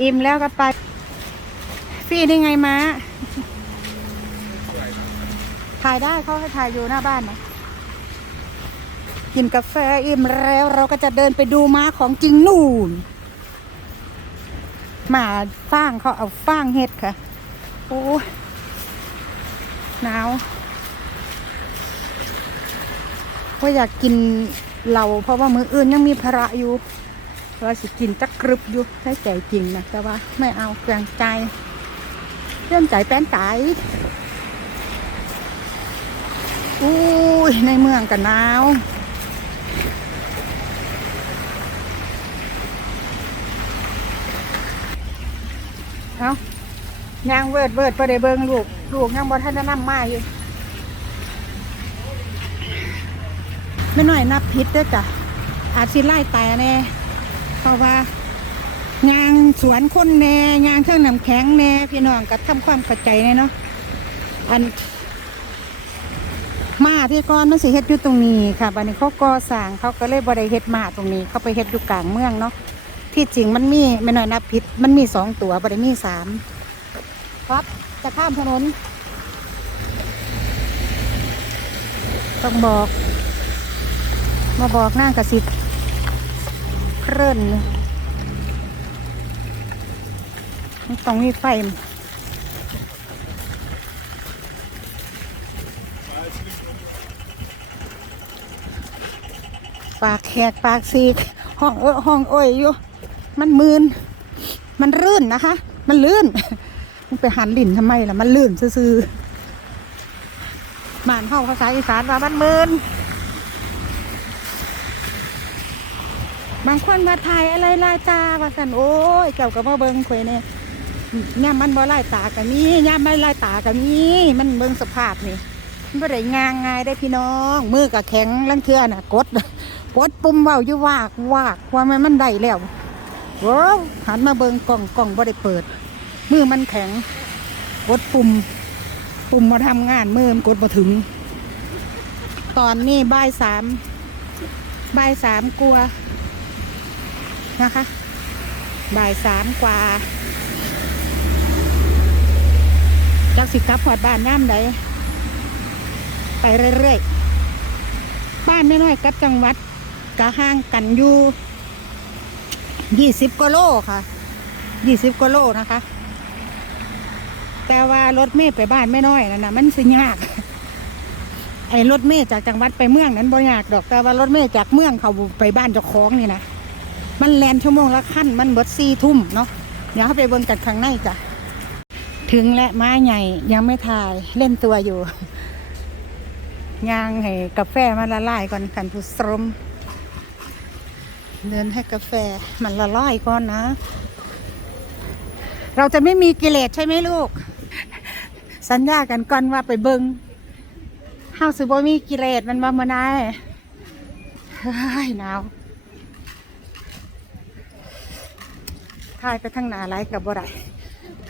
อิ่มแล้วก็ไปฟรีได้ไงมาถ่ายได้เขาให้ถ่ายอยู่หน้าบ้านนะกินกาแฟอิ่มแล้วเราก็จะเดินไปดูม้าของจริงนู่นหมาฟางเขาเอาฟางเห็ดค่ะ โอ้หนาวว่าอยากกินเหล้าเพราะว่ามืออื่นยังมีภาระอยู่ ว่าสิกินจักรึบอยู่ให้ใจจริงนะแต่ว่าไม่เอาเกรงใจเรื่องใจแป้นใจอุ้ยในเมืองกันหนาวเอายางเวิดเวิดไปได้เบิงลูก ลูกยังบ่ทันจะนำมาอยู่ไม่หน่อยนับพิษเด้อจ้ะอาจสิไล่แต่แน่ เพราะว่ายางสวนคนแน่ยางเครื่องน้ำแข็งแน่พี่น้องก็ทำความเข้าใจแน่เนาะอันมาที่ก้อนมันสิเฮ็ดอยู่ตรงนี้ค่ะบัดนี้เขาก่อสร้างเขาก็เลยบ่ได้เฮ็ดมาตรงนี้ เขาไปเฮ็ดอยู่กลางเมืองเนาะที่จริงมันมีไม่น้อยนับผิด มันมีสองตัวบ่ได้มีสามครับจะข้ามถนน ต้องบอก มาบอกหน้ากระสิบ เคลื่อนเลยต้องมีไฟปากแขกปากซีกห้องเออห้องโอ้ยอยู่ มันมืน มันลื่นนะคะ มันลื่นมันไปหันลิ่นทำไมล่ะ มันลื่นซื่อๆบ้านห้องภาษาอีสานว่ามันมืนางคนมาถ่ายอะไรลายตาว่าสันโอ้ยเจ้าก็มาเบิงควยเนี่ยย่ามมันบ่ลายตากันนี้ย่ามไม่ลายตากันนี้มันเบิงสภาพนี่มันบ่ได้งางง่ายได้พี่น้อง มือกับแข็งลังเทือน่ะ กด กดปุ่มเบาอยู่วากวากว่ามันมันได้แล้วว้หันมาเบิงกล่องกล่องบ่ได้เปิด มือมันแข็ง กดปุ่ม ปุ่มมาทำงานมือมันกดมาถึง ตอนนี้บ่ายสามบ่ายสามกลัว นะคะ บ่ายสามกว่าจักสิกับพอดบ้านย่ำใดไปเรื่อยๆ บ้านไม่น้อยๆกับจังหวัดกะห่างกันอยู่ยี่สิบกิโลค่ะยี่สิบกิโลนะคะ แต่ว่ารถเมล์ไปบ้านไม่น้อยนั่นนะมันสิยาก ไอ้รถเมล์จากจังหวัดไปเมืองนั้นบ่ยากดอก แต่ว่ารถเมล์จากเมืองเขาไปบ้านเจ้าของนี่นะ มันแลนชั่วโมงละขั้นมันเบิดสี่ทุ่มเนาะเดี๋ยวเขาไปเบิ่งกันข้างในจ้ะถึงและไม้ใหญ่ยังไม่ถ่ายเล่นตัวอยู่ย่างให้กาแฟมันละลายก่อนกันผู้ชมเดินให้กาแฟมันละลายก่อนนะ เราจะไม่มีกิเลสใช่ไหมลูก สัญญากันก่อนว่าไปเบิงเฮาสิบ่มีกิเลสมันว่ามื่อไดเฮ้ยหนาวายไปทางหนาไรกับบ่ได้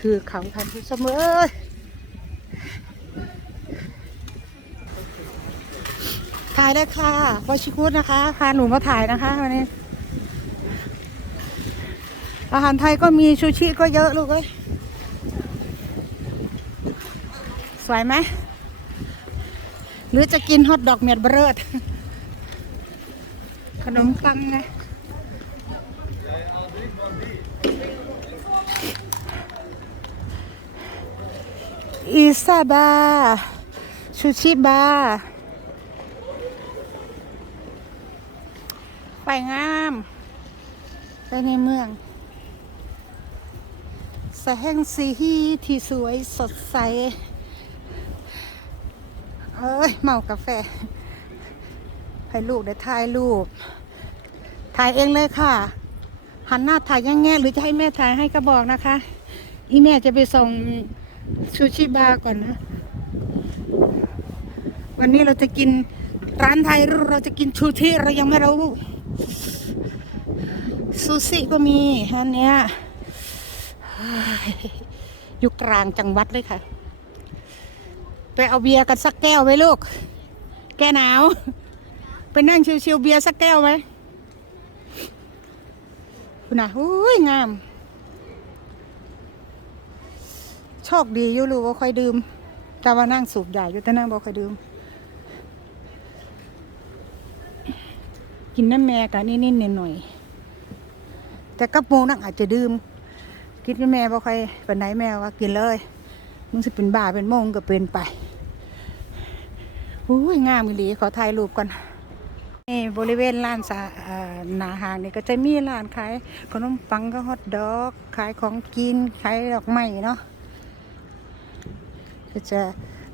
คือเขาทันผู้เสมอถ่ายได้ค่ะวชิคุดนะคะพาหนูมาถ่ายนะคะวันนี้ อาหารไทยก็มีชูชิก็เยอะลูกเอ้ยสวยไหม หรือจะกินฮอทดอกเมียดเบรดขนมปังไง อิซาบา ชูชิบาไปงาม ไปในเมืองแสงสีที่สวยสดใส เอ้ย เมากาแฟ ให้ลูกได้ถ่ายรูป ถ่ายเองเลยค่ะ หันหน้าถ่ายแง่ๆหรือจะให้แม่ถ่ายให้ก็บอกนะคะ อีแม่จะไปส่ง ซูชิบาร์ก่อนนะ วันนี้เราจะกินร้านไทยเราจะกินชูชิเรายังไม่รู้ซูชิก็มีอันเนี้ยอยู่กลางจังหวัดเลยค่ะ ไปเอาเบียร์กันสักแก้วไหมลูก แกหนาว ไปนั่งชิวๆเบียร์สักแก้วไหมคุณนะอุ้ยงาม โชคดีอยู่รู้ว่าค่อยดื่ม แต่ว่านั่งสูบใหญ่อยู่แต่นั่งบ่ค่อยดื่ม กินน้ำแม่กันนิดๆหน่อยๆแต่กับโมนั่งอาจจะดื่ม กินกับแม่บ่ค่อยเป็นไหนแม่ว่ากินเลยมึงสิเป็นบ้าเป็นโมงก็เป็นไปอุ้ยงามอีหลีขอถ่ายรูปก่อนนี่บริเวณร้านสาหนาห้างนี่ก็จะมีร้านขายขนมปังก็ฮอทดอก ขายของกิน ขายดอกไม้เนาะ ก็จะ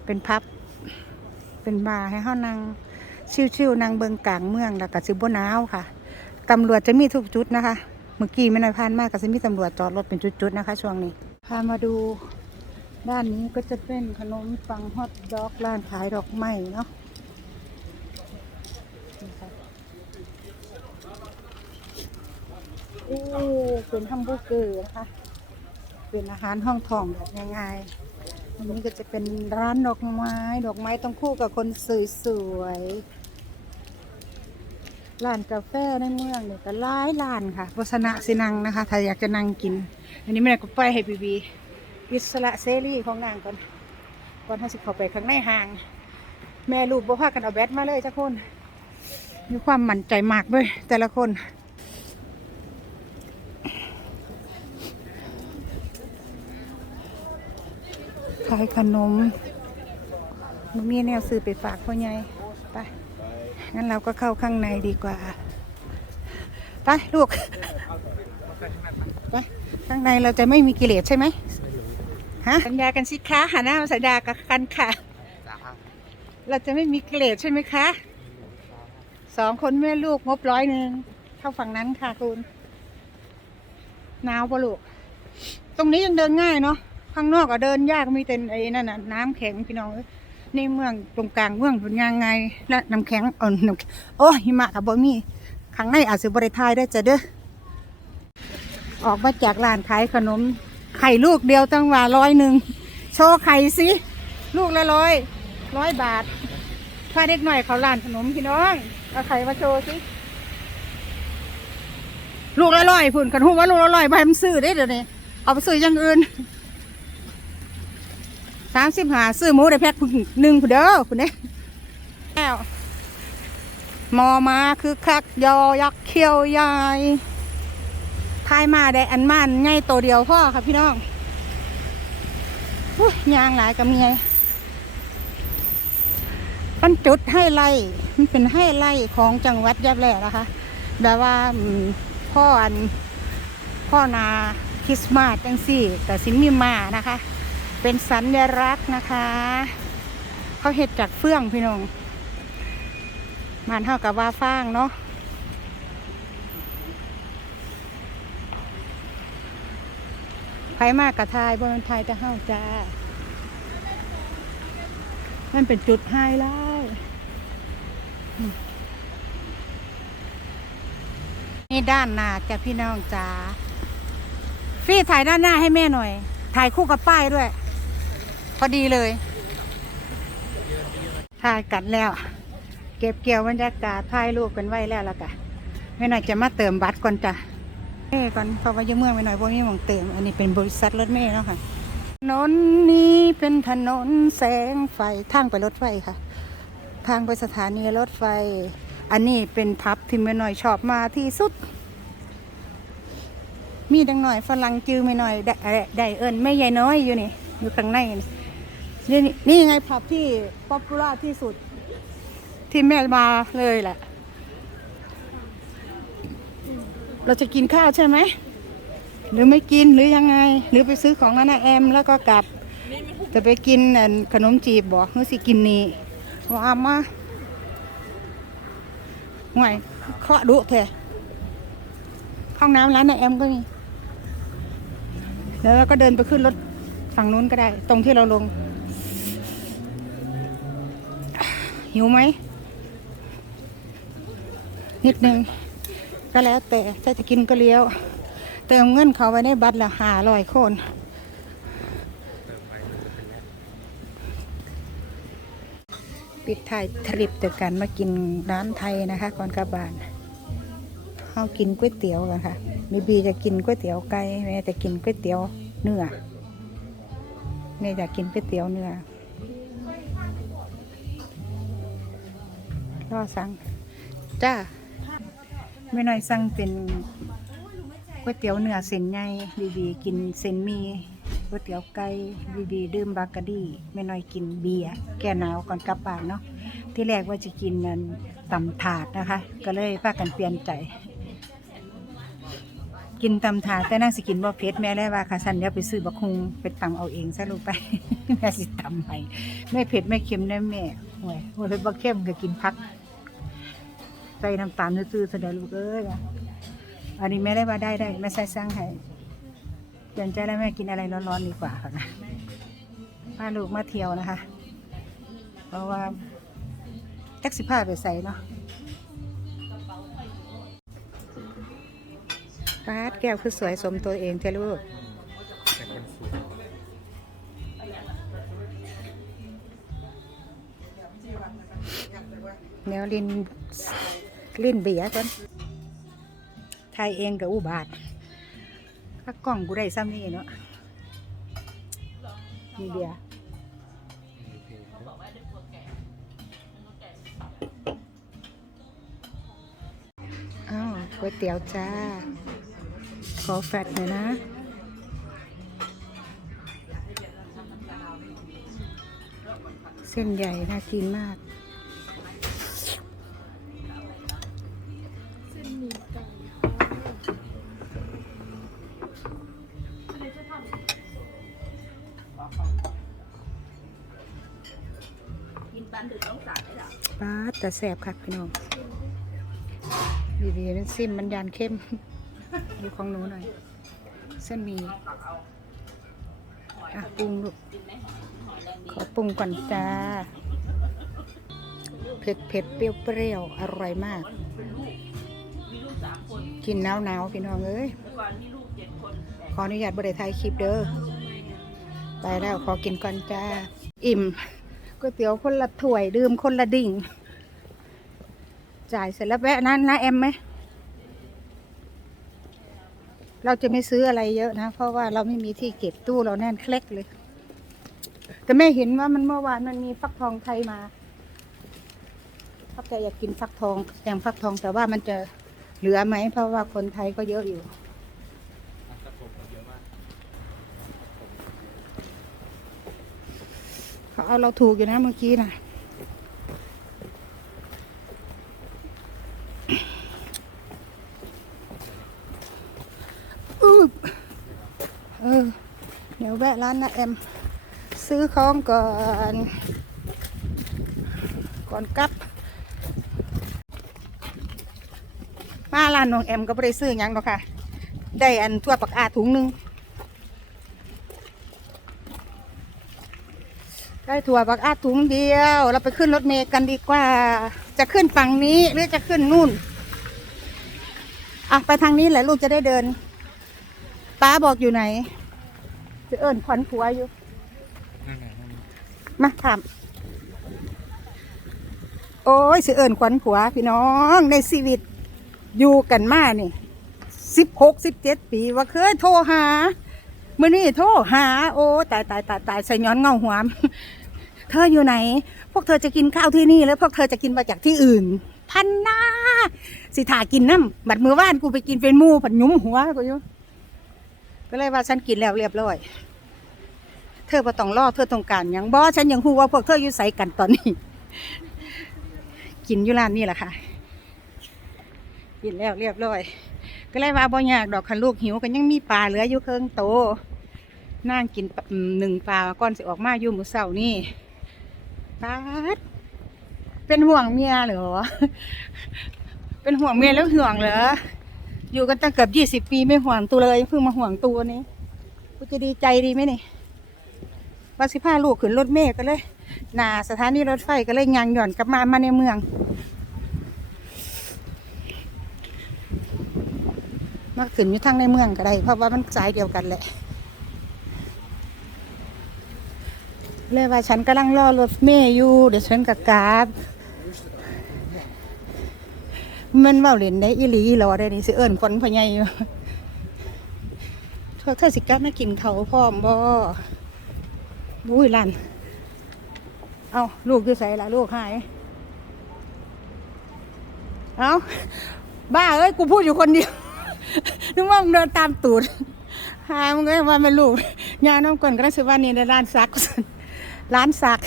เป็นพับ เป็นบาร์ให้เฮานั่งชิวๆนั่งเบิงกลางเมืองแล้วก็สิบ่หนาวค่ะตำรวจจะมีทุกจุดนะคะ เมื่อกี้ไม่นานผ่านมากก็จะมีตำรวจจอดรถเป็นจุดๆนะคะ ช่วงนี้พามาดูด้านนี้ก็จะเป็นขนมปังฮอทดอกร้านขายดอกไม้เนาะโอ้เป็นฮัมบูร์เกอร์นะคะ เป็นอาหารห้องทองแบบง่ายๆ อันนี้ก็จะเป็นร้านดอกไม้ ดอกไม้ต้องคู่กับคนสวยๆ ร้านกาแฟในเมืองเนี่ยก็หลายร้านค่ะโฆษณาสินังนะคะ ถ้าอยากจะนั่งกิน อันนี้ไม่ได้ก็ไปให้บีบีอิสระเสรีของนางก่อน ก่อนถ้าสิเข้าไปข้างในห้าง แม่ลูกบ่พากันเอาแบตมาเลยจ้าคน มีความมั่นใจมากเลยแต่ละคนายขนมหนูมีแนวซื้อไปฝากพ่อใหญ่ไป งั้นเราก็เข้าข้างในดีกว่า ไป ลูก ไป ข้างในเราจะไม่มีกิเลสใช่ไหมฮะ สัญญากันสิคะหาหน้ามาสัญญากันค่ะ เราจะไม่มีกิเลสใช่ไหมคะ สองคนแม่ลูกงบร้อยหนึ่งเข้าฝั่งนั้นค่ะคุณหนาวปะลูก ตรงนี้ยังเดินง่ายเนาะ ข้างนอกก็เดินยากมีแต่ไอ้นั่นน่ะน้ำแข็งพี่น้องในเมืองตรงกลางเมืองเป็นยังไงและน้ำแข็งอ่อนโอ้หิมะกับบ่มีข้างในอาจจะบริทายได้จะเด้อออกมาจากร้านขายขนม ไข่ลูกเดียวตั้งว่าร้อยหนึ่งโชว์ไข่สิลูกละร้อยร้อยบาท ถ้าเด็กหน่อยเขาร้านขนมพี่น้องเอาไข่มาโชว์สิลูกละร้อยพุ่นกันหูว่าลูกละร้อยใบมันซื้อได้เดี๋ยวนี้เอาไปซื้ออย่างอื่น สามสิบหาซื้อหมูได้แพ็คหนึ่งผู้เด้อคุณเนี่ยแล้วมอมาคือคักยอยักเขียวใหญ่ทายมาได้อันมันง่ายตัวเดียวพ่อค่ะพี่น้องอยยางหลายกับเมียมันจุดให้ไล่มันเป็นให้ไล่ของจังหวัดยับแหล่นะคะแบบว่าพ่ออันพ่อนาคริสต์มาสจังสี่แต่สิมีมานะคะ เป็นสัญลักษณ์นะคะ เขาเห็ดจากเฟื่องพี่น้องมันเท่ากับว่าฟางเนาะไผมากกระทายบนไทยจะเฮ้าจ้า มันเป็นจุดไฮไลท์นี่ด้านหน้าจ้ะพี่น้องจ้าฟี่ถ่ายด้านหน้าให้แม่หน่อย ถ่ายคู่กับป้ายด้วย อดีเลยถ่ายกันแล้ว เก็บเกี่ยวบรรยากาศถ่ายรูปกันไว้แล้วล้วกะไม่หน่อยจะมาเติมบัตรก่อนจ้ะเอ้ก่อนเพราะว่ายังเมื่อไม่หน่อยพวกนี้มองเติม อันนี้เป็นบริษัทรถเมล์แล้วค่ะถนนนี้เป็นถนนแสงไฟทางไปรถไฟค่ะ ทางไปสถานีรถไฟ อันนี้เป็นพับที่ไม่หน่อยชอบมาที่สุด มีดังหน่อยฝรั่งจือไม่หน่อยได้ได้เอิญไม่ใหญ่น้อยอยู่นี่อยู่ข้างในนี่ นี่นี่ไงผับที่ป๊อปปูล่าที่สุด ที่แม่มาเลยแหละ เราจะกินข้าวใช่ไหม หรือไม่กินหรือยังไง หรือไปซื้อของร้านาแอม แล้วก็กลับ จะไปกินขนมจีบบอกเมื่อสิกินนี่ว่ามาห่วยเคาะดุแท้ห้องน้ำร้านอาแอมก็มี แล้วเราก็เดินไปขึ้นรถฝั่งนู้นก็ได้ ตรงที่เราลง หิวไหม นิดนึง ก็แล้วแต่ถ้าจะกินก็เลี้ยว เติมเงินเขาไว้ในบัตรละหาร้อยคน ปิดท้ายทริปแต่กันมากินร้านไทยนะคะ ก่อนกลับบ้านเขากินก๋วยเตี๋ยวกันค่ะบีบีจะกินก๋วยเตี๋ยวไก่แม่จะกินก๋วยเตี๋ยวเนื้อแม่อยากกินก๋วยเตี๋ยวเนื้อ รอสั่ง จ้าไม่น้อยสั่งเป็นก๋วยเตี๋ยวเนื้อเส้นใหญ่ดีๆกินเส้นหมีก๋วยเตี๋ยวไก่ดีๆดื่มบากาดีไม่น้อยกินเบียร์แก้หนาวก่อนกลับบ้านเนาะที่แรกว่าจะกินนั่นตำถาดนะคะ ก็เลยพากันเปลี่ยนใจ กินตำถาดแต่น่าสิกินบ่เผ็ดแม่ได้ว่าค่ะสันเดี๋ยวไปซื้อบักฮุงไปตำเอาเองซะลูกไปแม่สิตำให้ไม่เผ็ดไม่เค็มได้แม่โอ้ยโอ้ยบ่เค็มก็กินพัก ใส่น้ำตาลซื่อๆเสด็จลูกเอ้ยอันนี้แม่ได้ว่าได้ได้แม่ใส่สั่งให้เปลี่ยนใจแล้วแม่กินอะไรร้อนๆดีกว่าค่ะนะพาลูกมาเที่ยวนะคะ เพราะว่าแท็กซี่ผ้าไปใส่เนาะปาดแก้วคือสวยสมตัวเองเทลูกแนวยแนวลิน ลิ้นเบียก่อนไทยเองกับอุบาทถ้ากล้องกูได้ซ้ำนี่เนาะมีเบียร์อ้าวก๋วยเตี๋ยวจ้า ขอแฟตหน่อยนะเส้นใหญ่น่ากินมาก แต่แสบคักพี่น้องดีๆนั่นซิมมันยานเข้มดูของหนูหน่อย เส้นมีอะปรุงลูกขอปรุงก่อนจ้า เผ็ดเผ็ดเปรี้ยวเปรี้ยวอร่อยมาก กินหนาวหนาวพี่น้องเอ้ยขออนุญาตบริไทยคลิปเด้อไปแล้วขอกินก่อนจ้า อิ่มก๋วยเตี๋ยวคนละถ้วยดื่มคนละดิ่ง จ่ายเสร็จแล้วแวะนั้นนะแอมไหม เราจะไม่ซื้ออะไรเยอะนะ เพราะว่าเราไม่มีที่เก็บตู้เราแน่นเคล็กเลย แต่แม่เห็นว่ามันเมื่อวานมันมีฟักทองไทยมาถ้าแกอยากกินฟักทองแกงฟักทองแต่ว่ามันจะเหลือไหม เพราะว่าคนไทยก็เยอะอยู่เยอะมากเขาเอาเราถูกอยู่นะเมื่อกี้นะอุ๊บเออ เดี๋ยว แวะร้านนะแอม ซื้อของก่อน ก่อนกลับ มาร้านน้องแอมก็ไม่ได้ซื้อหยังหรอกค่ะ ได้อันทั่วปักอาถุงหนึ่งได้ถั่วบักอาถุงเดียว เราไปขึ้นรถเมล์กันดีกว่า จะขึ้นฝั่งนี้หรือจะขึ้นนู่น อะ ไปทางนี้แหละลูกจะได้เดินป้าบอกอยู่ไหน จะเอิญขวัญผัวอยู่นั่นแหละนั่นมาถามโอ้ยสิเอิญขวัญผัวพี่น้องในชีวิตอยู่กันมานี่สิบหกสิบเจ็ดปีว่าเคยโทรหามื่อนี้โทรหา โอ้ตายตายตายตายใส่ย้อนเงาหัวมเธออยู่ไหน พวกเธอจะกินข้าวที่นี่แล้วพวกเธอจะกินมาจากที่อื่น พันนาสิถากินน้ำบัดมือว่านกูไปกินเป็นหมูผัดหยุ้มหัวกูอยู่ ก็เลยว่าฉันกินแล้วเรียบร้อย เธอบ่ต้องรอเธอต้องการยังบ่ฉันยังฮู้ว่าพวกเธออยู่ใส่กันตอนนี้ กินอยู่ร้านนี่แหละค่ะ กินแล้วเรียบร้อย ก็เลยว่าบ่ยากดอกคันลูกหิวกันยังมีปลาเหลืออยู่เครื่องโตนั่งกินหนึ่งปลาก่อนสิออกมาอยู่มือเช้านี่ปาดเป็นห่วงเมียเหรอ เป็นห่วงเมียแล้วห่วงเหรอ อยู่กันตั้งเกือบยี่สิบปีไม่ห่วงตัวเลยเพิ่งมาห่วงตัวนี้กูจะดีใจดีไหมนี่ว่าสิพาลูกขึ้นรถเมล์ก็เลยหนาสถานีรถไฟก็เลยยังหย่อนกลับมามาในเมือง มาขึ้นอยู่ทางในเมืองก็ได้เพราะว่ามันสายเดียวกันแหละเลยว่าฉันกำลังรอรถเมย์อยู่ เดี๋ยวฉันกับกราบ มันเว่าเล่นได้อีหลีอีหลอได้นี่สิเอิญคนพะไงอยู่พวกเธอสิกลับมากินเขาพร้อมบ่อุ้ยลัน เอาลูกอยู่ใส่ละลูกหาย เอาบ้าเอ้ย กูพูดอยู่คนเดียว นึกว่ามึงเดินตามตูด หามึงก็ว่าไม่ลูกยาน้องก่อนก็ได้สิว่านี่ในร้านซัก ร้านซัก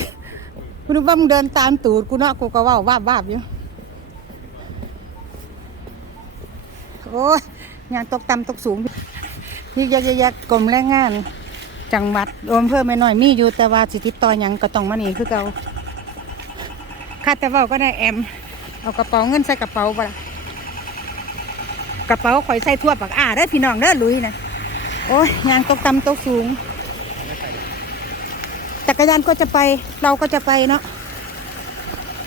กูนึกว่ามึงเดินตามตูด กูเนาะ กูก็ว่าว่าบวาบอยู่ โอ้ยงานตกต่ำตกสูงยิ่ยักยักกรมแรงงาน จังหวัดรวมเพิ่มไม่น้อยมีอยู่แต่ว่าสิติดต่อยังก็ต้องมานี่คือเก่าค่าแต่ว่าก็ได้แอม เอากระเป๋าเงินใส่กระเป๋าบ่ล่ะกระเป๋าข่อยใส่ทั่วปากอ่าได้พี่น้องเด้อลุยนะโอ้ยงานตกต่ำตกสูงจักรยานก็จะไปเราก็จะไปเนาะ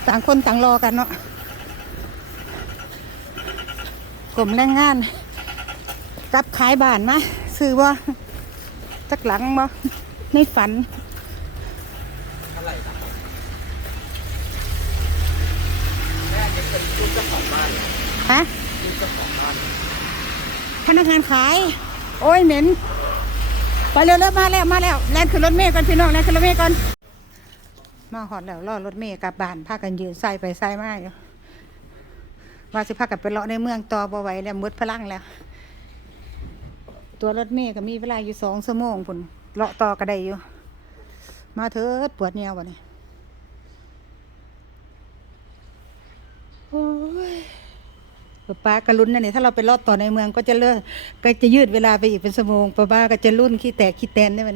ต่างคนต่างรอกันเนาะ กรมแรงงานกลับขายบ้านมาซื้อบ่จักหลังบ่ในฝันฮะพนักงานขาย โอ้ยเหม็นไปเร็วๆมาแล้วมาแล้วแลนขึ้นรถเมย์ก่อนพี่น้องแลนขึ้นรถเมย์ก่อนมาหอดแล้วรอรถเมย์กลับบ้านพากันยืนใส่ไปใส่มาอยู่ ว่าสิพักกันไปเลาะในเมืองต่อบ่ไว้แล้วมดพลังแล้ว ตัวรถเมย์ก็มีเวลาอยู่สองชั่วโมงพุ่นเลาะต่อก็ได้อยู่ มาเถิดปวดเนี่ยววะนี่โอ้ยป้ากระลุนนั่นนี่ถ้าเราไปรอบต่อในเมืองก็จะเลิกก็จะยืดเวลาไปอีกเป็นชั่โมงป้าบ้าก็จะรุ่นขี้แตกขี้แตนได้ไหม